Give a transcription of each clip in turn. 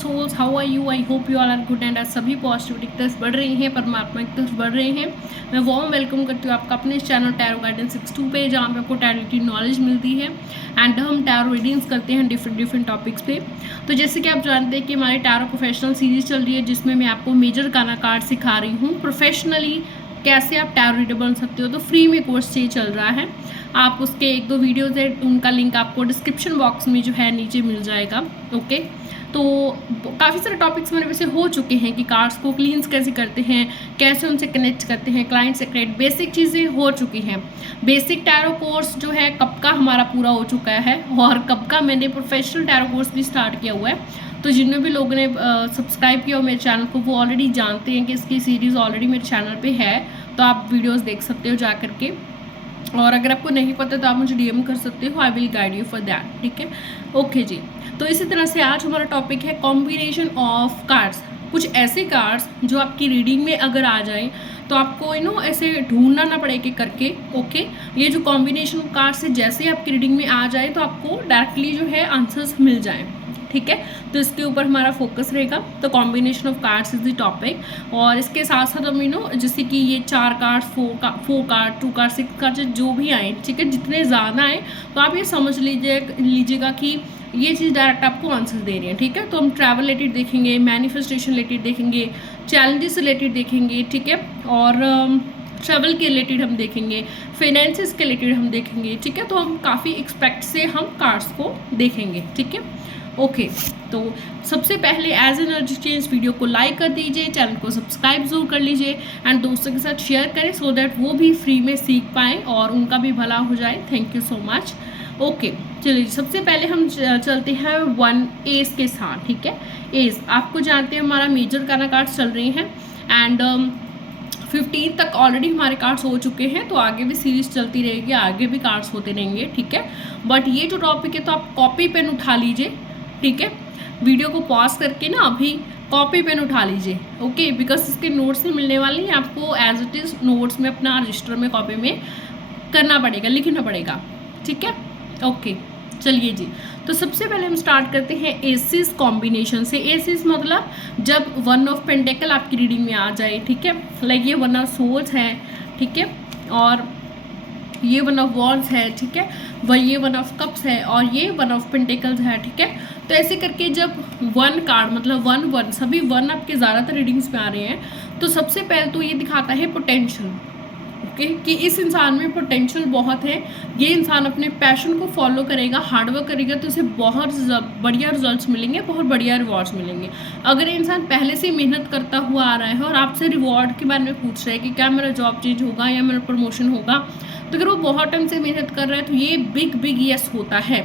souls, how are you? I hope you all are good and सभी positivity की तरफ बढ़ रही हैं, परमात्मा की तरफ बढ़ रहे हैं। मैं वार्म वेलकम करती हूँ आपका अपने चैनल टैरो गाइडेंस 62 पे, जहाँ पे आपको टैरो की नॉलेज मिलती है एंड हम टैरो रीडिंग्स करते हैं डिफरेंट टॉपिक्स पे। तो जैसे कि आप जानते हैं कि हमारी टैरो प्रोफेशनल सीरीज चल रही है, जिसमें मैं आपको मेजर काना कार्ड सिखा रही हूँ प्रोफेशनली कैसे आप टैरो रीडर बन सकते हो। तो फ्री में कोर्स ये चल रहा है, आप उसके 1-2 वीडियोज़ है, उनका लिंक आपको डिस्क्रिप्शन बॉक्स में जो है नीचे मिल जाएगा। ओके, तो काफ़ी सारे टॉपिक्स मेरे वैसे हो चुके हैं कि कार्ड्स को क्लींस कैसे करते हैं, कैसे उनसे कनेक्ट करते हैं, क्लाइंट सेक्रेट बेसिक चीज़ें हो चुकी हैं। बेसिक टैरो कोर्स जो है कब का हमारा पूरा हो चुका है, और कब का मैंने प्रोफेशनल टैरो कोर्स भी स्टार्ट किया हुआ है। तो जिन भी लोगों ने सब्सक्राइब किया हो मेरे चैनल को, वो ऑलरेडी जानते हैं कि इसकी सीरीज़ ऑलरेडी मेरे चैनल पे है, तो आप वीडियोस देख सकते हो जा करके। और अगर आपको नहीं पता तो आप मुझे डीएम कर सकते हो, I will guide you for that. ठीक है, ओके जी। तो इसी तरह से आज हमारा टॉपिक है कॉम्बिनेशन ऑफ कार्ड्स। कुछ ऐसे कार्ड्स जो आपकी रीडिंग में अगर आ जाएं तो आपको ऐसे ढूंढना ना पड़े कि करके। ओके, ये जो कॉम्बिनेशन कार्ड्स है जैसे ही आपकी रीडिंग में आ जाए तो आपको डायरेक्टली जो है आंसर्स मिल जाएं। ठीक है, तो इसके ऊपर हमारा फोकस रहेगा। तो combination of cards is the topic, और इसके साथ साथ हम जैसे कि ये 4 कार्ड, 4 कार्ड, 2 कार्ड, 6 कार्ड जो भी आए, ठीक है, जितने ज़्यादा आए तो आप ये समझ लीजिएगा कि ये चीज़ डायरेक्ट आपको आंसर दे रही है। ठीक है, तो हम ट्रैवल रिलेटेड देखेंगे, मैनिफेस्टेशन रिलेटेड देखेंगे, चैलेंजेस रिलेटेड देखेंगे, ठीक है, और ट्रैवल के रिलेटेड हम देखेंगे, फाइनेंसिस के रिलेटेड हम देखेंगे। ठीक है, तो हम काफ़ी एक्सपेक्ट से हम कार्ड्स को देखेंगे। ठीक है, ओके, तो सबसे पहले एज एनर्जी चेंज वीडियो को लाइक कर दीजिए, चैनल को सब्सक्राइब जरूर कर लीजिए एंड दोस्तों के साथ शेयर करें सो दैट वो भी फ्री में सीख पाएँ और उनका भी भला हो जाए। Thank you so much. Okay, चलिए सबसे पहले हम चलते हैं 1 एस के साथ। ठीक है, एस आपको जानते हैं हमारा मेजर काना कार्ड्स चल रही हैं एंड 15 तक ऑलरेडी हमारे कार्ड्स हो चुके हैं, तो आगे भी सीरीज चलती रहेगी, आगे भी कार्ड्स होते रहेंगे। ठीक है, बट ये जो टॉपिक है तो आप कॉपी पेन उठा लीजिए। ठीक है, वीडियो को पॉज करके ना अभी कॉपी पेन उठा लीजिए। ओके, बिकॉज इसके नोट्स नहीं मिलने वाले हैं आपको, एज इट इज़ नोट्स में अपना रजिस्टर में कॉपी में करना पड़ेगा, लिखना पड़ेगा। ठीक है, ओके, चलिए जी। तो सबसे पहले हम स्टार्ट करते हैं एसिस कॉम्बिनेशन से। एसिस मतलब जब 1 ऑफ पेंटेकल आपकी रीडिंग में आ जाए। ठीक है, लाइक ये 1 ऑफ सोल्स है, ठीक है, और ये 1 ऑफ वॉन्ड्स है, ठीक है, ये 1 ऑफ कप्स है, और ये 1 ऑफ पेंटेकल्स है। ठीक है, तो ऐसे करके जब 1 कार्ड मतलब 1 सभी 1 आपके ज़्यादातर रीडिंग्स में आ रहे हैं, तो सबसे पहले तो ये दिखाता है पोटेंशियल। ओके, कि इस इंसान में पोटेंशियल बहुत है, ये इंसान अपने पैशन को फॉलो करेगा, हार्डवर्क करेगा, तो इसे बहुत बढ़िया रिजल्ट्स मिलेंगे, बहुत बढ़िया रिवॉर्ड्स मिलेंगे। अगर ये इंसान पहले से मेहनत करता हुआ आ रहा है और आपसे रिवॉर्ड के बारे में पूछ रहा है कि क्या मेरा जॉब चेंज होगा या मेरा प्रमोशन होगा, तो अगर वो बहुत टाइम से मेहनत कर रहा है तो ये बिग यस होता है।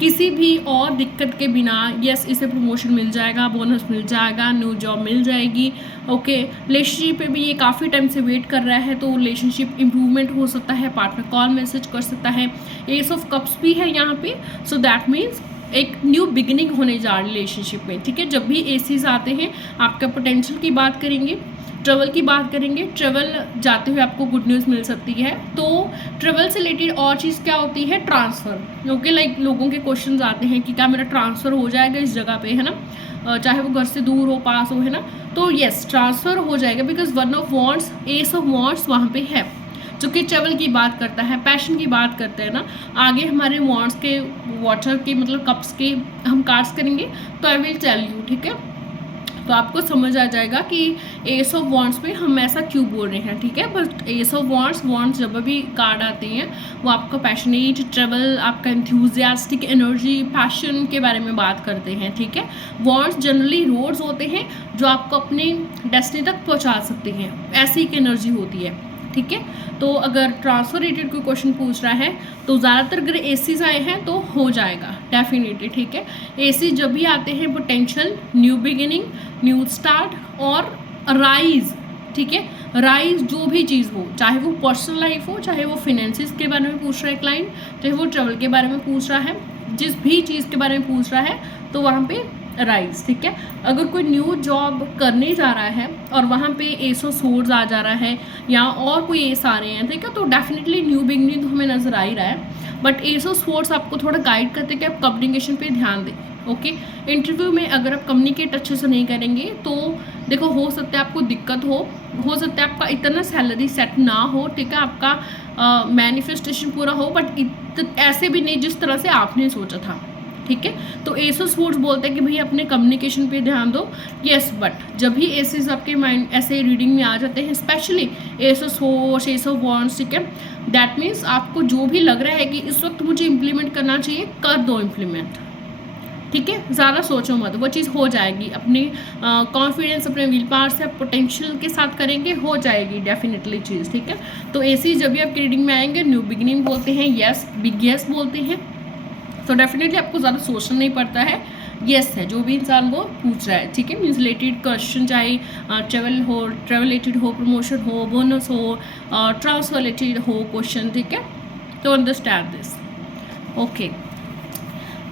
किसी भी और दिक्कत के बिना यस, इसे प्रमोशन मिल जाएगा, बोनस मिल जाएगा, न्यू जॉब मिल जाएगी। ओके, रिलेशनशिप पे भी ये काफ़ी टाइम से वेट कर रहा है, तो रिलेशनशिप इंप्रूवमेंट हो सकता है, पार्टनर कॉल मैसेज कर सकता है। एस ऑफ कप्स भी है यहाँ पे, सो दैट मीन्स एक न्यू बिगिनिंग होने जा रही रिलेशनशिप में। ठीक है, जब भी एसीज आते हैं आपका पोटेंशियल की बात करेंगे, ट्रेवल की बात करेंगे, ट्रेवल जाते हुए आपको गुड न्यूज़ मिल सकती है। तो ट्रेवल से रिलेटेड और चीज़ क्या होती है, ट्रांसफ़र। ओके, लाइक लोगों के क्वेश्चंस आते हैं कि क्या मेरा ट्रांसफ़र हो जाएगा इस जगह पे, है ना, चाहे वो घर से दूर हो, पास हो, है ना, तो येस ट्रांसफ़र हो जाएगा, because 1 of wands, S of wands वहाँ पे है, जो कि ट्रेवल की बात करता है, पैशन की बात करता है ना। आगे हमारे वॉन्ड्स के, वाटर के मतलब कप्स के हम कार्ड्स करेंगे तो आई विल टेल यू। ठीक है, तो आपको समझ आ जाएगा कि एस ऑफ वॉन्ड्स में हम ऐसा क्यों बोल रहे हैं। ठीक है, बट एस ऑफ वॉन्ड्स जब भी कार्ड आते हैं वो आपका पैशनेट, ट्रेवल, आपका एंथुजियास्टिक एनर्जी, पैशन के बारे में बात करते हैं। ठीक है, वॉन्ड्स जनरली रोड्स होते हैं जो आपको अपने डेस्टिनी तक पहुंचा सकते हैं, ऐसी एक एनर्जी होती है। ठीक है, तो अगर ट्रांसफर रिलेटेड कोई क्वेश्चन पूछ रहा है तो ज़्यादातर अगर एसीज आए हैं तो हो जाएगा डेफिनेटली। ठीक है, एसी जब भी आते हैं potential, new beginning, new start और राइज। ठीक है, राइज जो भी चीज़ हो, चाहे वो पर्सनल लाइफ हो, चाहे वो फाइनेंसिस के बारे में पूछ रहा है क्लाइंट, चाहे वो ट्रेवल के बारे में पूछ रहा है, जिस भी चीज़ के बारे में पूछ रहा है तो वहाँ पे राइज, ठीक है। अगर कोई न्यू जॉब करने जा रहा है और वहाँ पे एस ऑफ सोर्ड्स आ जा रहा है या और कोई एस आ रहे हैं, ठीक है, तो डेफिनेटली न्यू बिगनिंग तो हमें नज़र आ ही रहा है। बट एस ऑफ सोर्ड्स आपको थोड़ा गाइड करते हैं कि आप कम्युनिकेशन पे ध्यान दें। ओके, इंटरव्यू में अगर आप कम्युनिकेट अच्छे से नहीं करेंगे तो देखो हो सकता है आपको दिक्कत हो सकता है आपका इतना सैलरी सेट ना हो, ठीक है, आपका मैनिफेस्टेशन पूरा हो, बट ऐसे भी नहीं जिस तरह से आपने सोचा था, ठीक है। तो एस ऑफ सोर्ड्स बोलते हैं कि भाई अपने कम्युनिकेशन पे ध्यान दो। यस, बट जब भी एसेस आपके माइंड ऐसे रीडिंग में आ जाते हैं, specially S of swords, S of wands, ठीक है, दैट मीन्स आपको जो भी लग रहा है कि इस वक्त मुझे इम्प्लीमेंट करना चाहिए, कर दो इम्प्लीमेंट, ठीक है। ज़्यादा सोचो मत, वो चीज़ हो जाएगी। अपनी कॉन्फिडेंस, अपने विल पावर से, पोटेंशियल के साथ करेंगे, हो जाएगी डेफिनेटली चीज़, ठीक है। तो ऐसे जब भी आपकी रीडिंग में आएंगे, न्यू बिगिनिंग बोलते हैं, यस, बिग यस बोलते हैं, तो डेफिनेटली आपको ज़्यादा सोचना नहीं पड़ता है, यस है जो भी इंसान वो पूछ रहा है, ठीक है। मीन्स रिलेटेड क्वेश्चन, चाहे ट्रेवल हो, ट्रेवल रिलेटेड हो, प्रमोशन हो, बोनस हो, ट्रांसफर रिलेटेड हो क्वेश्चन, ठीक है। तो अंडरस्टैंड दिस। ओके,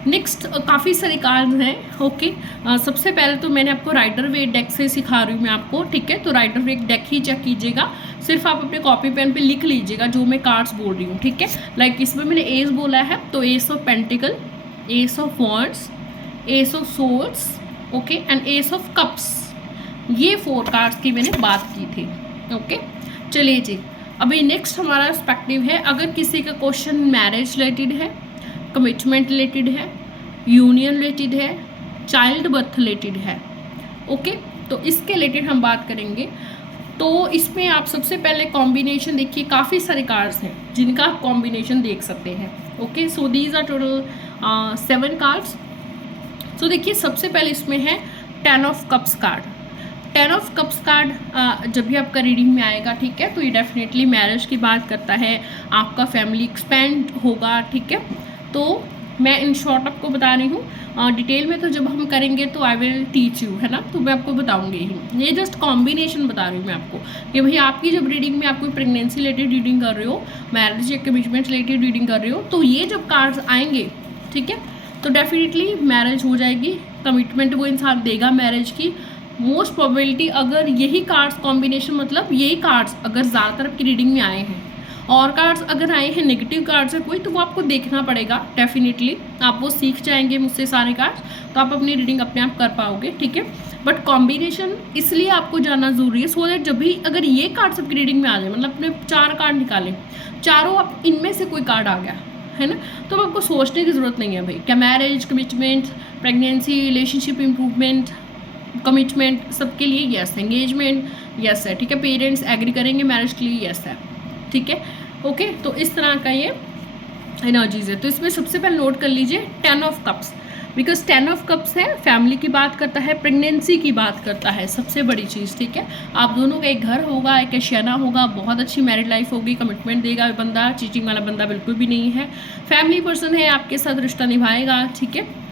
नेक्स्ट काफ़ी सारे कार्ड हैं। ओके, सबसे पहले तो मैंने आपको राइडर वेट डेक से सिखा रही हूँ मैं आपको, ठीक है। तो राइडर वेट डेक ही चेक कीजिएगा, सिर्फ आप अपने कॉपी पेन पे लिख लीजिएगा जो मैं कार्ड्स बोल रही हूँ, ठीक है। लाइक इसमें मैंने एस बोला है, तो S of pentacle, S of wands, S of swords, okay, and S of cups, ये 4 कार्ड्स की मैंने बात की थी। ओके, चलिए जी, अभी नेक्स्ट हमारा पर्सपेक्टिव है। अगर किसी का क्वेश्चन मैरिज रिलेटेड है, कमिटमेंट रिलेटेड है, यूनियन रिलेटेड है, चाइल्ड बर्थ रिलेटेड है, ओके, तो इसके रिलेटेड हम बात करेंगे। तो इसमें आप सबसे पहले कॉम्बिनेशन देखिए, काफ़ी सारे कार्ड्स हैं जिनका आप कॉम्बिनेशन देख सकते हैं। Okay, so these are total 7 cards. So देखिए, सबसे पहले इसमें है 10 of cups card. 10 of cups card जब भी आपका रीडिंग में आएगा, ठीक है, तो ये डेफिनेटली मैरिज की बात करता है, आपका फैमिली एक्सपेंड होगा, ठीक है। तो मैं इन शॉर्ट आपको बता रही हूँ, डिटेल में तो जब हम करेंगे तो आई विल टीच यू, है ना, तो मैं आपको बताऊंगी ही। ये जस्ट कॉम्बिनेशन बता रही हूँ मैं आपको कि भाई आपकी जब रीडिंग में आप कोई प्रेगनेंसी रिलेटेड रीडिंग कर रहे हो, मैरिज या कमिटमेंट रिलेटेड रीडिंग कर रहे हो, तो ये जब कार्ड्स आएंगे, ठीक है, तो डेफिनेटली मैरिज हो जाएगी, कमिटमेंट वो इंसान देगा मैरिज की। मोस्ट प्रोबेबिलिटी अगर यही कार्ड्स कॉम्बिनेशन, मतलब यही कार्ड्स अगर ज़्यादातर आपकी रीडिंग में आए हैं, और कार्ड्स अगर आए हैं नेगेटिव कार्ड्स है कोई, तो वो आपको देखना पड़ेगा डेफिनेटली। आप वो सीख जाएंगे मुझसे सारे कार्ड्स, तो आप अपनी रीडिंग अपने आप कर पाओगे, ठीक है। बट कॉम्बिनेशन इसलिए आपको जानना ज़रूरी है, सो दैट जब भी अगर ये कार्ड्स आपकी रीडिंग में आ जाए, मतलब अपने 4 कार्ड निकालें, चारों आप इनमें से कोई कार्ड आ गया है ना, तो आपको सोचने की ज़रूरत नहीं है भाई क्या marriage, commitment, pregnancy, relationship improvement, commitment सबके लिए यस, एंगेजमेंट यस है, ठीक है, पेरेंट्स एग्री करेंगे मैरिज के लिए यस है, ठीक है। ओके, तो इस तरह का ये एनर्जीज है। तो इसमें सबसे पहले नोट कर लीजिए 10 of cups, because 10 of cups है, फैमिली की बात करता है, प्रेगनेंसी की बात करता है, सबसे बड़ी चीज़, ठीक है। आप दोनों का एक घर होगा, एक शना होगा, बहुत अच्छी मैरिड लाइफ होगी, कमिटमेंट देगा बंदा, चीटिंग वाला बंदा बिल्कुल भी नहीं है, फैमिली पर्सन है, आपके साथ रिश्ता निभाएगा, ठीक है।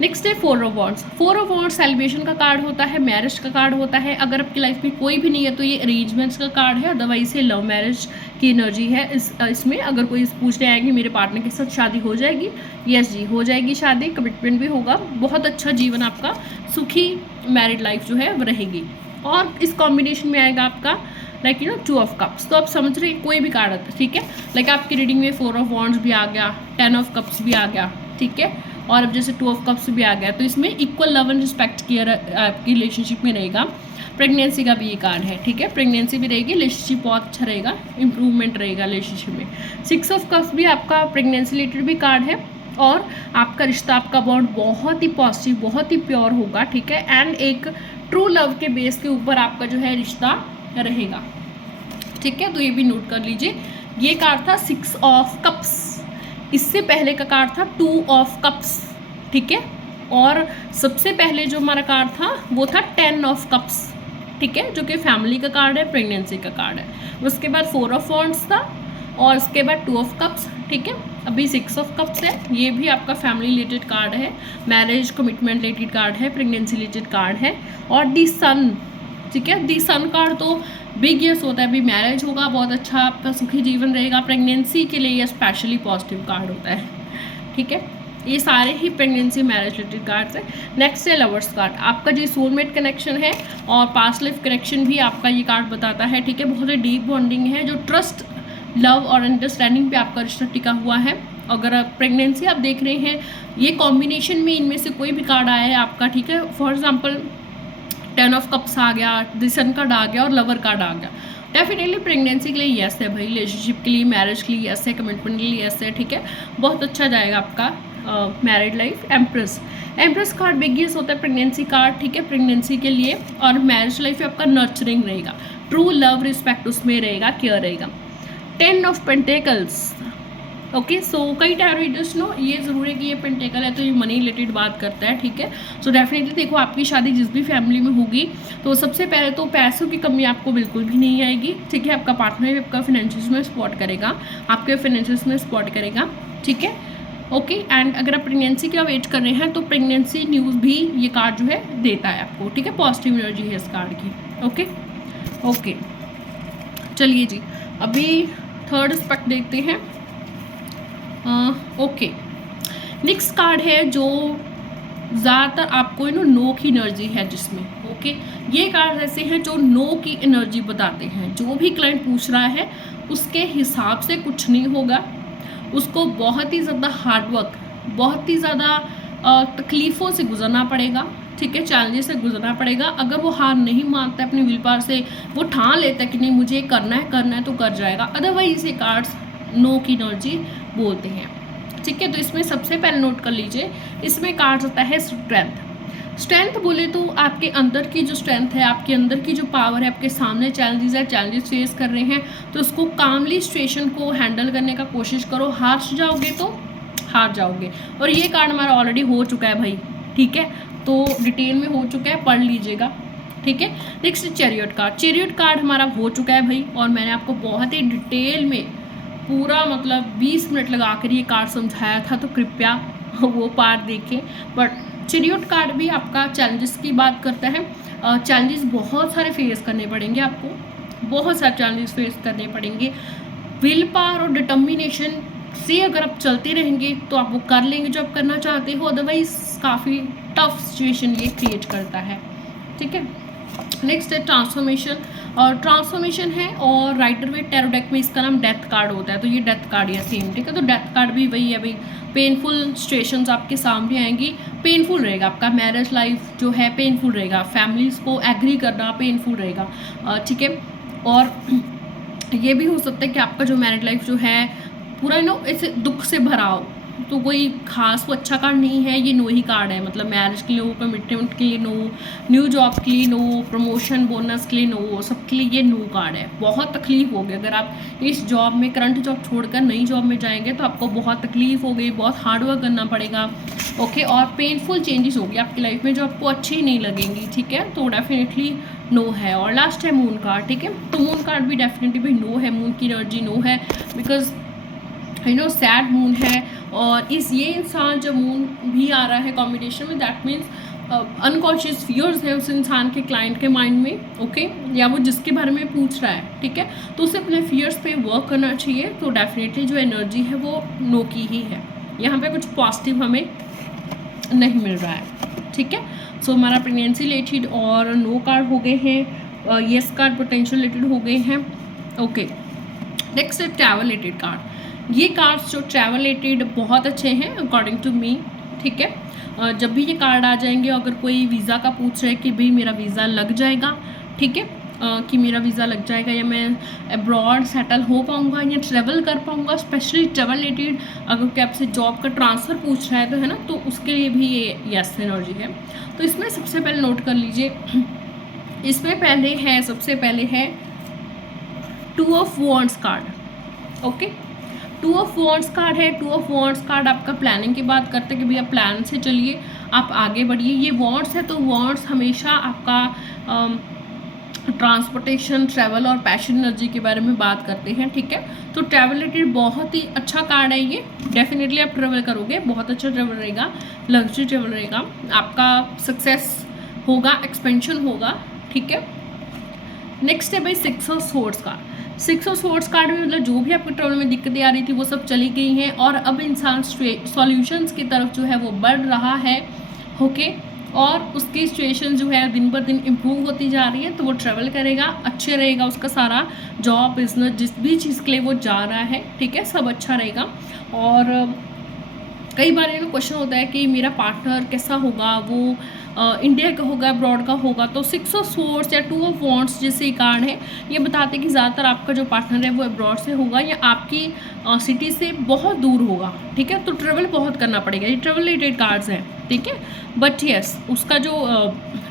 नेक्स्ट है 4 of wands. 4 of wands celebration का कार्ड होता है, मैरिज का कार्ड होता है। अगर आपकी लाइफ में कोई भी नहीं है तो ये अरेंजमेंट्स का कार्ड है, अदरवाइज ये लव मैरिज की एनर्जी है। इसमें अगर कोई पूछने आएगी मेरे पार्टनर के साथ शादी हो जाएगी, यस जी हो जाएगी शादी, कमिटमेंट भी होगा, बहुत अच्छा जीवन आपका, सुखी मैरिड लाइफ जो है वो रहेगी। और इस कॉम्बिनेशन में आएगा आपका लाइक 2 ऑफ कप्स। तो आप समझ रहे कोई भी कार्ड आता है, ठीक है। लाइक आपकी रीडिंग में 4 ऑफ वॉन्ड्स भी आ गया, 10 ऑफ कप्स भी आ गया, ठीक है, और अब जैसे 2 ऑफ कप्स भी आ गया, तो इसमें इक्वल लव एंड रिस्पेक्ट की आपकी रिलेशनशिप में रहेगा। प्रेगनेंसी का भी ये कार्ड है, ठीक है, प्रेगनेंसी भी रहेगी, रिलेशनशिप बहुत अच्छा रहेगा, इंप्रूवमेंट रहेगा रिलेशनशिप में। 6 ऑफ कप्स भी आपका प्रेगनेंसी रिलेटेड भी कार्ड है, और आपका रिश्ता, आपका बॉन्ड बहुत ही पॉजिटिव, बहुत ही प्योर होगा, ठीक है, एंड एक ट्रू लव के बेस के ऊपर आपका जो है रिश्ता रहेगा, ठीक है। तो ये भी नोट कर लीजिए। ये कार्ड था 6 ऑफ कप्स, इससे पहले का कार्ड था 2 ऑफ कप्स, ठीक है, और सबसे पहले जो हमारा कार्ड था वो था 10 ऑफ कप्स, ठीक है, जो कि फैमिली का कार्ड है, प्रेगनेंसी का कार्ड है। उसके बाद 4 ऑफ वॉन्ड्स था, और उसके बाद 2 ऑफ कप्स, ठीक है, अभी 6 ऑफ कप्स है। ये भी आपका फैमिली रिलेटेड कार्ड है, मैरिज कमिटमेंट रिलेटेड कार्ड है, प्रेगनेंसी रिलेटेड कार्ड है, और दी सन, ठीक है, दी सन कार्ड तो बिग यस होता है, अभी मैरिज होगा, बहुत अच्छा आपका सुखी जीवन रहेगा। प्रेगनेंसी के लिए ये स्पेशली पॉजिटिव कार्ड होता है, ठीक है। ये सारे ही प्रेगनेंसी मैरिज रिलेटेड कार्ड्स हैं। नेक्स्ट है लवर्स कार्ड, आपका जो सोलमेट कनेक्शन है और पास्ट लाइफ कनेक्शन भी आपका ये कार्ड बताता है, ठीक है। बहुत ही डीप बॉन्डिंग है, जो ट्रस्ट, लव और अंडरस्टैंडिंग पे आपका रिश्ता टिका हुआ है। अगर प्रेगनेंसी आप देख रहे हैं, ये कॉम्बिनेशन में इनमें से कोई भी कार्ड आया है आपका, ठीक है। फॉर एग्जाम्पल 10 ऑफ कप्स आ गया, द सन कार्ड आ गया और लवर कार्ड आ गया, डेफिनेटली प्रेगनेंसी के लिए यस है भाई, रिलेशनशिप के लिए, मैरिज के लिए यस है, कमिटमेंट के लिए यस है, ठीक है। बहुत अच्छा जाएगा आपका married life. Empress card big guess होता है प्रेगनेंसी कार्ड, ठीक है, प्रेगनेंसी के लिए। और मैरिज लाइफ आपका नर्चरिंग रहेगा, ट्रू लव रिस्पेक्ट उसमें रहेगा, केयर रहेगा। 10 ऑफ पेंटेकल्स, ओके। सो कई टैरो रीडर्स नो ये ज़रूर है कि ये पेंटेकल है तो ये मनी रिलेटेड बात करता है, ठीक है। सो डेफिनेटली देखो, आपकी शादी जिस भी फैमिली में होगी तो सबसे पहले तो पैसों की कमी आपको बिल्कुल भी नहीं आएगी, ठीक है। आपका पार्टनर भी आपका फाइनेंशियल्स में सपोर्ट करेगा, आपके फाइनेंशियल्स में सपोर्ट करेगा, ठीक है, ओके। एंड अगर आप प्रेगनेंसी का वेट कर रहे हैं तो प्रेगनेंसी न्यूज़ भी ये कार्ड जो है देता है आपको, ठीक है। पॉजिटिव एनर्जी है इस कार्ड की, ओके ओके। चलिए जी, अभी थर्ड एस्पेक्ट देखते हैं। ओके, नेक्स्ट कार्ड है जो ज़्यादातर आपको नो की एनर्जी है जिसमें, ओके। ये कार्ड ऐसे हैं जो नो की एनर्जी बताते हैं। जो भी क्लाइंट पूछ रहा है उसके हिसाब से कुछ नहीं होगा, उसको बहुत ही ज़्यादा हार्डवर्क, बहुत ही ज़्यादा तकलीफ़ों से गुजरना पड़ेगा, ठीक है, चैलेंजेस से गुजरना पड़ेगा। अगर वो हार नहीं मानता है अपनी विल पावर से, वो ठान लेता है कि नहीं मुझे करना है तो कर जाएगा। अदरवाइज ये कार्ड्स नो की एनर्जी बोलते हैं, ठीक है। तो इसमें सबसे पहले नोट कर लीजिए, इसमें कार्ड्स होता है स्ट्रेंथ बोले तो आपके अंदर की जो स्ट्रेंथ है, आपके अंदर की जो पावर है, आपके सामने चैलेंजेस फेस कर रहे हैं तो उसको कामली सिचुएशन को हैंडल करने का कोशिश करो। हार जाओगे तो हार जाओगे, और ये कार्ड हमारा ऑलरेडी हो चुका है भाई, ठीक है, तो डिटेल में हो चुका है, पढ़ लीजिएगा, ठीक है। नेक्स्ट चैरियट कार्ड हमारा हो चुका है भाई, और मैंने आपको बहुत ही डिटेल में पूरा मतलब 20 मिनट लगा कर ये कार्ड समझाया था, तो कृपया वो पार्ट देखें। बट चैरियट कार्ड भी आपका चैलेंजेस की बात करता है। चैलेंजेस बहुत सारे फेस करने पड़ेंगे आपको, बहुत सारे चैलेंजेस फेस करने पड़ेंगे। विल पावर और डिटर्मिनेशन से अगर आप चलते रहेंगे तो आप वो कर लेंगे जो आप करना चाहते हो, अदरवाइज काफ़ी टफ सिचुएशन ये क्रिएट करता है, ठीक है। नेक्स्ट है ट्रांसफॉर्मेशन है, और राइटर वेट टैरो डेक में इसका नाम डेथ कार्ड होता है, तो ये डेथ कार्ड है सेम, ठीक है। तो डेथ कार्ड भी वही है भाई, पेनफुल सिचुएशंस आपके सामने आएंगी, पेनफुल रहेगा आपका मैरिज लाइफ जो है, पेनफुल रहेगा, फैमिलीज़ को एग्री करना पेनफुल रहेगा, ठीक है। और ये भी हो सकता है कि आपका जो मैरिज लाइफ जो है पूरा ऐसे दुख से भरा हो, तो कोई खास वो अच्छा कार्ड नहीं है, ये नो ही कार्ड है। मतलब मैरिज के लिए नो, कमिटमेंट के लिए नो, न्यू जॉब के लिए नो, प्रमोशन बोनस के लिए नो, सबके लिए ये नो कार्ड है। बहुत तकलीफ होगी अगर आप इस जॉब में, करंट जॉब छोड़कर नई जॉब में जाएंगे तो आपको बहुत तकलीफ होगी, बहुत हार्डवर्क करना पड़ेगा, ओके। और पेनफुल चेंजेस होगी आपकी लाइफ में जो आपको अच्छी नहीं लगेंगी, ठीक है। तो डेफिनेटली नो है। और लास्ट है मून कार्ड, ठीक है। तो मून कार्ड भी डेफिनेटली भी नो है, मून की एनर्जी नो है, बिकॉज सैड मून है। और ये इंसान जब मून भी आ रहा है कॉम्बिनेशन में, दैट मीन्स अनकॉन्शियस फियर्स है उस इंसान के, क्लाइंट के माइंड में, ओके, या वो जिसके बारे में पूछ रहा है, ठीक है। तो उसे अपने फियर्स पे वर्क करना चाहिए। तो डेफिनेटली जो एनर्जी है वो नो की ही है, यहाँ पे कुछ पॉजिटिव हमें नहीं मिल रहा है, ठीक है। सो हमारा प्रेगनेंसी रिलेटेड और नो कार्ड हो गए हैं, येस कार्ड पोटेंशियल रिलेटेड हो गए हैं, ओके। नेक्स्ट है ट्रैवल रिलेटेड कार्ड। ये कार्ड्स जो ट्रैवल रिलेटेड बहुत अच्छे हैं अकॉर्डिंग टू मी, ठीक है। जब भी ये कार्ड आ जाएंगे, अगर कोई वीज़ा का पूछ रहे कि भाई मेरा वीज़ा लग जाएगा, ठीक है, कि मेरा वीज़ा लग जाएगा या मैं अब्रॉड सेटल हो पाऊँगा या ट्रैवल कर पाऊँगा, स्पेशली ट्रैवल रिलेटेड अगर कोई आपसे जॉब का ट्रांसफ़र पूछ रहा है तो है ना, तो उसके लिए भी ये यस एनर्जी है। तो इसमें सबसे पहले नोट कर लीजिए, इसमें सबसे पहले है 2 of wands card, okay. 2 of wands card है। 2 ऑफ वॉन्ड्स कार्ड आपका प्लानिंग की बात करते हैं कि भैया प्लान से चलिए, आप आगे बढ़िए। ये वॉन्ड्स है, तो वॉन्ड्स हमेशा आपका ट्रांसपोर्टेशन, ट्रैवल और पैशन एनर्जी के बारे में बात करते हैं, ठीक है। तो ट्रैवल रिलेटेड बहुत ही अच्छा कार्ड है ये, डेफिनेटली आप ट्रैवल करोगे, बहुत अच्छा ट्रैवल रहेगा, लग्जरी ट्रैवल रहेगा, आपका सक्सेस होगा, एक्सपेंशन होगा, ठीक है। नेक्स्ट है भाई 6 of swords card. Six of swords card में मतलब जो भी आपके ट्रैवल में दिक्कतें आ रही थी वो सब चली गई हैं और अब इंसान सॉल्यूशंस की तरफ जो है वो बढ़ रहा है। ओके, और उसकी सिचुएशन जो है दिन ब दिन इम्प्रूव होती जा रही है, तो वो ट्रैवल करेगा, अच्छे रहेगा उसका सारा जॉब बिजनेस जिस भी चीज़ के लिए वो जा रहा है, ठीक है, सब अच्छा रहेगा। और कई बार ये क्वेश्चन होता है कि मेरा पार्टनर कैसा होगा, वो इंडिया का होगा, अब्रॉड का होगा। तो सिक्स ऑफ सोर्ड्स या टू ऑफ वॉन्ड्स जैसे कार्ड है, ये बताते हैं कि ज़्यादातर आपका जो पार्टनर है वो अब्रॉड से होगा या आपकी सिटी से बहुत दूर होगा, ठीक है, तो ट्रेवल बहुत करना पड़ेगा। ये ट्रेवल रिलेटेड कार्ड्स हैं, ठीक है, बट यस उसका जो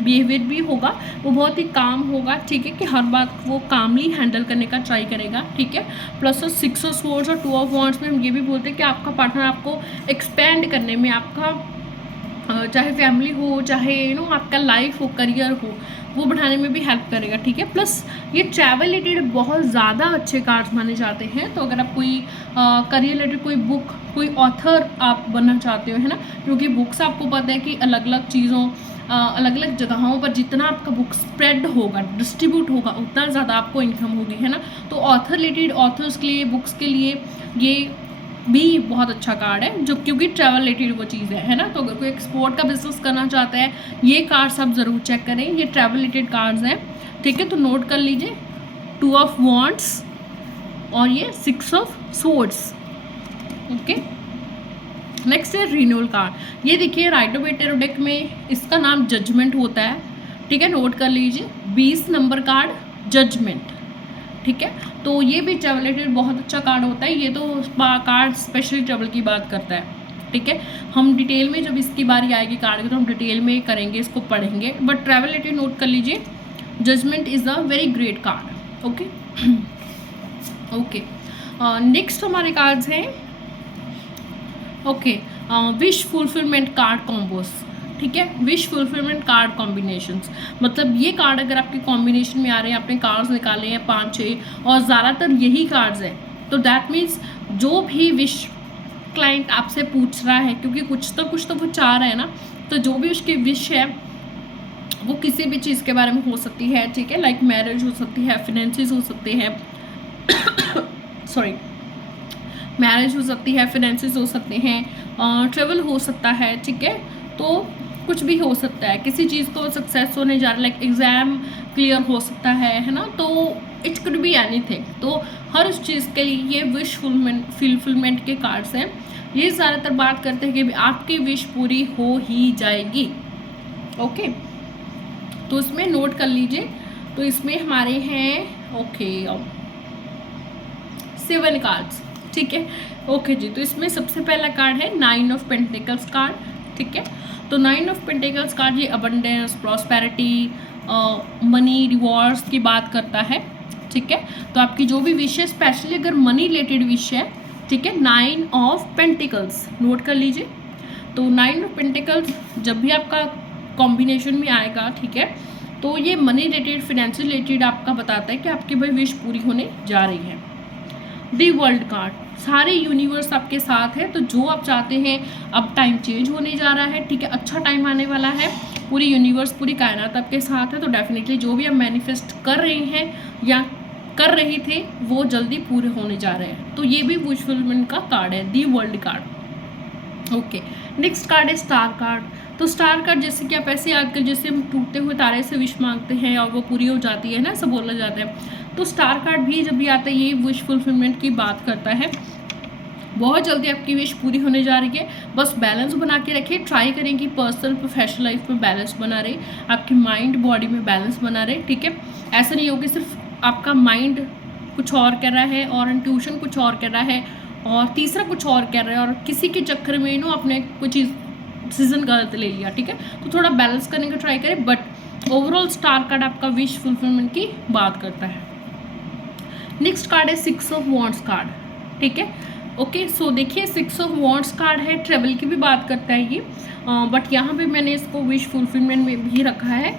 बिहेवियर भी होगा वो बहुत ही काम होगा, ठीक है, कि हर बात वो कामली हैंडल करने का ट्राई करेगा, ठीक है। प्लस सिक्स ऑफ सोर्ड्स और टू ऑफ वॉन्ड्स में हम ये भी बोलते हैं कि आपका पार्टनर आपको एक्सपेंड करने में, आपका चाहे फैमिली हो, चाहे आपका लाइफ हो, करियर हो, वो बढ़ाने में भी हेल्प करेगा, ठीक है। प्लस ये ट्रैवल रिलेटेड बहुत ज़्यादा अच्छे कार्ड्स माने जाते हैं। तो अगर आप कोई करियर रिलेटेड कोई बुक, कोई ऑथर आप बनना चाहते हो, है ना, क्योंकि बुक्स आपको पता है कि अलग अलग चीज़ों अलग अलग जगहों पर जितना आपका बुक स्प्रेड होगा, डिस्ट्रीब्यूट होगा, उतना ज़्यादा आपको इनकम होगी, है ना। तो ऑथर रिलेटेड, ऑथर्स के लिए, बुक्स के लिए ये भी बहुत अच्छा कार्ड है, जो क्योंकि ट्रैवल रिलेटेड वो चीज़ है ना। तो अगर कोई एक्सपोर्ट का बिजनेस करना चाहता है, ये कार्ड्स आप ज़रूर चेक करें, ये ट्रैवल रिलेटेड कार्ड्स हैं, ठीक है। तो नोट कर लीजिए, टू ऑफ वॉन्ड्स और ये six of swords. Okay, next है रिन्यूअल कार्ड। ये देखिए राइटो बेटेरो डेक में इसका नाम जजमेंट होता है, ठीक है, नोट कर लीजिए, 20 नंबर कार्ड जजमेंट, ठीक है। तो ये भी ट्रैवल रिलेटेड बहुत अच्छा कार्ड होता है। ये तो कार्ड स्पेशली ट्रैवल की बात करता है, ठीक है। हम डिटेल में जब इसकी बारी आएगी कार्ड की तो हम डिटेल में करेंगे, इसको पढ़ेंगे, बट ट्रैवल रिलेटेड नोट कर लीजिए, judgement is a very great card. Okay okay, next हमारे कार्ड्स हैं, okay, wish fulfilment card combos, ठीक है, विश फुलफिलमेंट कार्ड कॉम्बिनेशंस। मतलब ये कार्ड अगर आपके कॉम्बिनेशन में आ रहे हैं, आपने कार्ड्स निकाले हैं 5-6 और ज़्यादातर यही कार्ड्स हैं, तो दैट मीन्स जो भी विश क्लाइंट आपसे पूछ रहा है, क्योंकि कुछ तो वो चाह रहा है ना, तो जो भी उसकी विश है वो किसी भी चीज़ के बारे में हो सकती है, ठीक है, लाइक मैरिज हो सकती है, फिनेंसेस हो सकते हैं सॉरी, मैरिज हो सकती है, फिनेंसेस हो सकते हैं, ट्रेवल हो सकता है, ठीक है। तो कुछ भी हो सकता है, किसी चीज़ को सक्सेस होने जा रहा है, लाइक एग्ज़ाम क्लियर हो सकता है ना, तो इट कुड बी एनीथिंग। तो हर उस चीज़ के लिए ये विश फुलफिलमेंट के कार्ड्स हैं। ये ज़्यादातर बात करते हैं कि आपकी विश पूरी हो ही जाएगी। ओके, तो इसमें नोट कर लीजिए, तो इसमें हमारे हैं ओके 7 कार्ड्स, ठीक है। ओके जी, तो इसमें सबसे पहला कार्ड है 9 ऑफ पेंटिकल्स कार्ड, ठीक है। तो 9 ऑफ पेंटिकल्स कार्ड ये अबंडेंस, प्रॉस्पेरिटी, मनी, रिवॉर्ड्स की बात करता है, ठीक है। तो आपकी जो भी विश है, स्पेशली अगर मनी रिलेटेड विश है, ठीक है, 9 ऑफ पेंटिकल्स नोट कर लीजिए। तो 9 ऑफ पेंटिकल्स जब भी आपका कॉम्बिनेशन में आएगा, ठीक है, तो ये मनी रिलेटेड, फिनेंशियल रिलेटेड आपका बताता है कि आपकी भाई विश पूरी होने जा रही है। दी वर्ल्ड कार्ड, सारे यूनिवर्स आपके साथ है, तो जो आप चाहते हैं, अब टाइम चेंज होने जा रहा है, ठीक है, अच्छा टाइम आने वाला है, पूरी यूनिवर्स, पूरी कायनात आपके साथ है। तो डेफिनेटली जो भी आप मैनिफेस्ट कर रहे हैं या कर रहे थे वो जल्दी पूरे होने जा रहे हैं। तो ये भी विश फुलफिलमेंट का कार्ड है, the world card. Okay, next card है स्टार कार्ड। तो स्टार कार्ड जैसे कि आप ऐसे आजकल जैसे हम टूटते हुए तारे से विश मांगते हैं और वो पूरी हो जाती है ना, सब बोला जाता है, तो स्टार कार्ड भी जब भी आता है ये विश फुलफिलमेंट की बात करता है। बहुत जल्दी आपकी विश पूरी होने जा रही है, बस बैलेंस बना के रखिए, ट्राई करें कि पर्सनल प्रोफेशनल लाइफ में बैलेंस बना रहे, आपकी माइंड बॉडी में बैलेंस बना रहे, ठीक है। ऐसा नहीं हो कि सिर्फ आपका माइंड कुछ और कर रहा है और इंट्यूशन कुछ और कर रहा है और तीसरा कुछ और कर रहा है और किसी के चक्कर में आपने कोई चीज़ डिसीजन गलत ले लिया, ठीक है। तो थोड़ा बैलेंस करने का ट्राई करें, बट ओवरऑल स्टार कार्ड आपका विश फुलफिलमेंट की बात करता है। नेक्स्ट कार्ड है 6 ऑफ वॉन्ड्स कार्ड, ठीक है। ओके, सो देखिए 6 ऑफ वॉन्ड्स कार्ड है, ट्रेवल की भी बात करता है ये, बट यहाँ पे मैंने इसको विश फुलफिलमेंट में भी रखा है,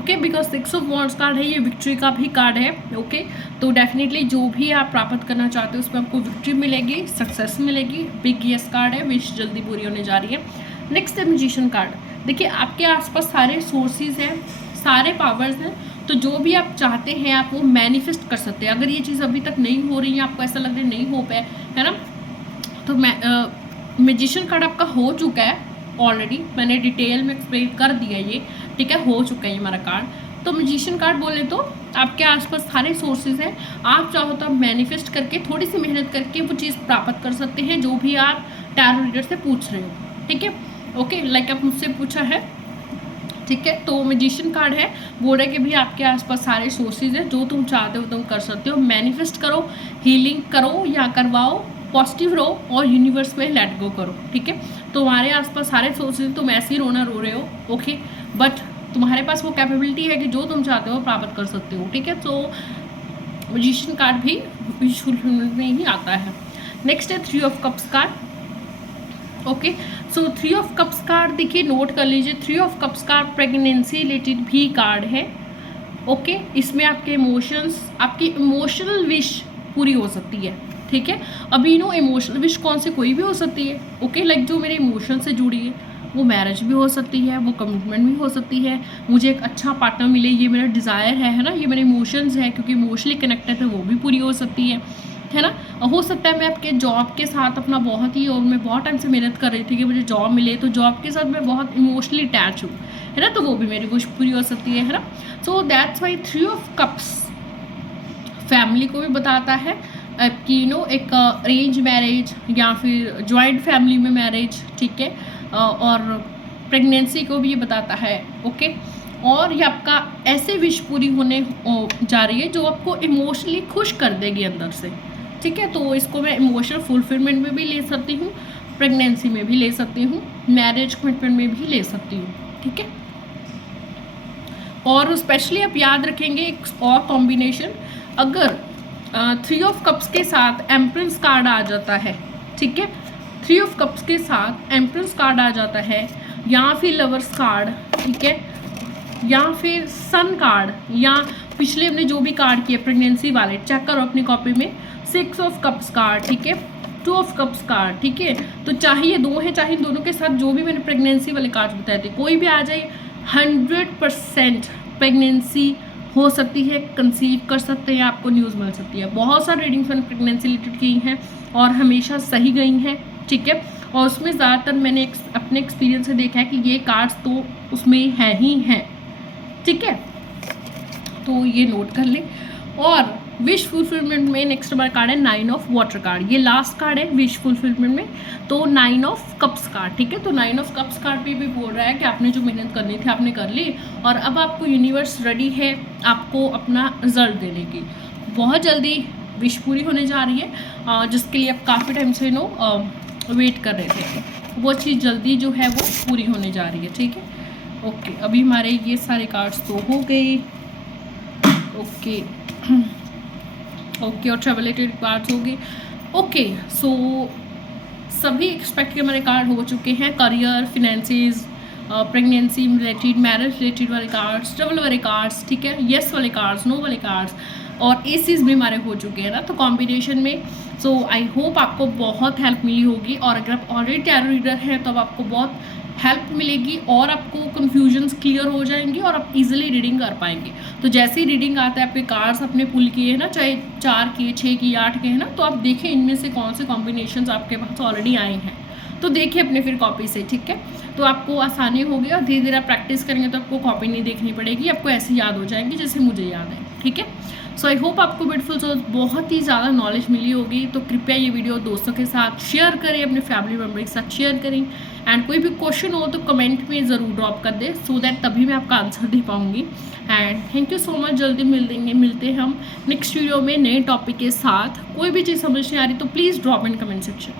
okay, because 6 of wands card है, ये विक्ट्री का भी कार्ड है, ओके। तो डेफिनेटली जो भी आप प्राप्त करना चाहते हो उसमें आपको विक्ट्री मिलेगी, सक्सेस मिलेगी, बिग यस कार्ड है, विश जल्दी पूरी होने जा रही है। नेक्स्ट है मैजिशियन कार्ड। देखिए आपके आसपास सारे सोर्सेज हैं, सारे पावर्स हैं, तो जो भी आप चाहते हैं आप वो मैनिफेस्ट कर सकते हैं। अगर ये चीज़ अभी तक नहीं हो रही है, आपको ऐसा लग रहा है नहीं हो पाए, है ना, तो मैजिशियन कार्ड आपका हो चुका है ऑलरेडी, मैंने डिटेल में एक्सप्लेन कर दिया ये, ठीक है, हो चुका है ये हमारा कार्ड। तो मैजिशियन कार्ड बोले तो आपके आसपास सारे सोर्सेज हैं, आप चाहो तो आप मैनिफेस्ट करके थोड़ी सी मेहनत करके वो चीज़ प्राप्त कर सकते हैं जो भी आप टैरो रीडर से पूछ रहे हो, ठीक है। ओके, लाइक आप मुझसे पूछा है, ठीक है। तो मैजिशियन कार्ड है, बोल रहे कि भी आपके आसपास सारे सोर्सेज हैं, जो तुम चाहते हो तुम कर सकते हो, मैनिफेस्ट करो, हीलिंग करो या करवाओ, पॉजिटिव रहो और यूनिवर्स में लेट गो करो, ठीक है। तुम्हारे आसपास सारे सोर्सेज, तुम ऐसे ही रोना रो रहे हो, ओके, बट तुम्हारे पास वो कैपेबिलिटी है कि जो तुम चाहते हो प्राप्त कर सकते हो, ठीक है। तो मैजिशियन कार्ड भी विश फुलफिलमेंट में ही आता है। नेक्स्ट है 3 of cups card. Okay, so 3 of cups card देखिए, नोट कर लीजिए, 3 of cups card pregnancy related भी कार्ड है। ओके, इसमें आपके इमोशंस, आपकी इमोशनल विश पूरी हो सकती है, ठीक है। अभी नो इमोशनल विश कौन से, कोई भी हो सकती है, ओके, लाइक जो मेरे इमोशन से जुड़ी है, वो मैरिज भी हो सकती है, वो कमिटमेंट भी हो सकती है, मुझे एक अच्छा पार्टनर मिले, ये मेरा डिज़ायर है ना, ये मेरे इमोशंस है क्योंकि इमोशनली कनेक्टेड है, वो भी पूरी हो सकती है ना। हो सकता है मैं आपके जॉब के साथ अपना बहुत ही, और मैं बहुत टाइम से मेहनत कर रही थी कि मुझे जॉब मिले, तो जॉब के साथ मैं बहुत इमोशनली अटैच हूँ, है ना, तो वो भी मेरी विश पूरी हो सकती है ना। So that's why 3 of cups family को भी बताता है कि एक अरेंज मैरिज या फिर जॉइंट फैमिली में मैरिज, ठीक है, और प्रेगनेंसी को भी ये बताता है, ओके। और ये आपका ऐसे विश पूरी होने जा रही है जो आपको इमोशनली खुश कर देगी अंदर से, ठीक है। तो इसको मैं इमोशनल फुलफिलमेंट में भी ले सकती हूँ, प्रेगनेंसी में भी ले सकती हूँ, मैरिज कमिटमेंट में भी ले सकती हूँ, ठीक है। और स्पेशली आप याद रखेंगे एक और कॉम्बिनेशन, अगर 3 ऑफ कप्स के साथ एम्प्रेस कार्ड आ जाता है, ठीक है, 3 ऑफ कप्स के साथ एम्प्रेस कार्ड आ जाता है, या फिर लवर्स कार्ड, ठीक है, या फिर सन कार्ड, या पिछले हमने जो भी कार्ड किए प्रेगनेंसी वाले, चेक करो अपनी कॉपी में, 6 ऑफ कप्स कार्ड, ठीक है, 2 ऑफ कप्स कार्ड, ठीक है। तो चाहे ये दो है, चाहे दोनों के साथ जो भी मैंने प्रेगनेंसी वाले कार्ड बताए थे, कोई भी आ जाए, 100% प्रेगनेंसी हो सकती है, कंसीव कर सकते हैं, आपको न्यूज़ मिल सकती है। बहुत सारी रीडिंग्स मैंने प्रेगनेंसी रिलेटेड की हैं और हमेशा सही गई हैं, ठीक है। और उसमें ज़्यादातर मैंने अपने एक्सपीरियंस से देखा है कि ये कार्ड्स तो उसमें हैं ही हैं, ठीक है। तो ये नोट कर लें। और विश फुलफिलमेंट में नेक्स्ट हमारा कार्ड है 9 ऑफ वाटर कार्ड, ये लास्ट कार्ड है विश फुलफिलमेंट में, तो 9 ऑफ कप्स कार्ड, ठीक है। तो 9 ऑफ कप्स कार्ड पे भी बोल रहा है कि आपने जो मेहनत करनी थी आपने कर ली, और अब आपको यूनिवर्स रेडी है आपको अपना रिजल्ट देने की। बहुत जल्दी विश पूरी होने जा रही है, जिसके लिए आप काफ़ी टाइम से वेट कर रहे थे, वो चीज़ जल्दी जो है वो पूरी होने जा रही है, ठीक है। ओके, अभी हमारे ये सारे कार्ड्स तो हो गए, ओके ओके, और ट्रैवल रिलेटेड कार्ड्स हो गए, ओके। सो सभी एक्सपेक्ट के हमारे कार्ड हो चुके हैं, career, finances, pregnancy related, marriage related वाले कार्ड्स, ट्रैवल वाले कार्ड्स, ठीक है, येस वाले कार्ड्स, नो वाले कार्ड्स, और एसीज भी हमारे हो चुके हैं ना, तो कॉम्बिनेशन में। सो आई होप आपको बहुत हेल्प मिली होगी, और अगर आप ऑलरेडी टैरो रीडर हैं तो अब आपको बहुत हेल्प मिलेगी और आपको कन्फ्यूजन्स क्लियर हो जाएंगी और आप इजीली रीडिंग कर पाएंगे। तो जैसे ही रीडिंग आता है, आपके कार्ड्स अपने पुल किए हैं ना, चाहे 4 के, 6 की, 8 के हैं ना, तो आप देखें इनमें से कौन से कॉम्बिनेशंस आपके पास ऑलरेडी आए हैं, तो देखिए अपने फिर कॉपी से, ठीक है। तो आपको आसानी होगी और धीरे धीरे आप प्रैक्टिस करेंगे तो आपको कॉपी नहीं देखनी पड़ेगी, आपको ऐसे याद हो जाएंगी जैसे मुझे याद है, ठीक है। सो आई होप आपको ब्यूटीफुल सोल बहुत ही ज़्यादा नॉलेज मिली होगी। तो कृपया ये वीडियो दोस्तों के साथ शेयर करें, अपने फैमिली मेम्बर के साथ शेयर करें, एंड कोई भी क्वेश्चन हो तो कमेंट में ज़रूर ड्रॉप कर दें, सो दैट तभी मैं आपका आंसर दे पाऊँगी। And thank you so much, जल्दी मिलते हैं हम नेक्स्ट वीडियो में नए टॉपिक के साथ। कोई भी चीज़ समझ नहीं आ रही तो please drop in comment section.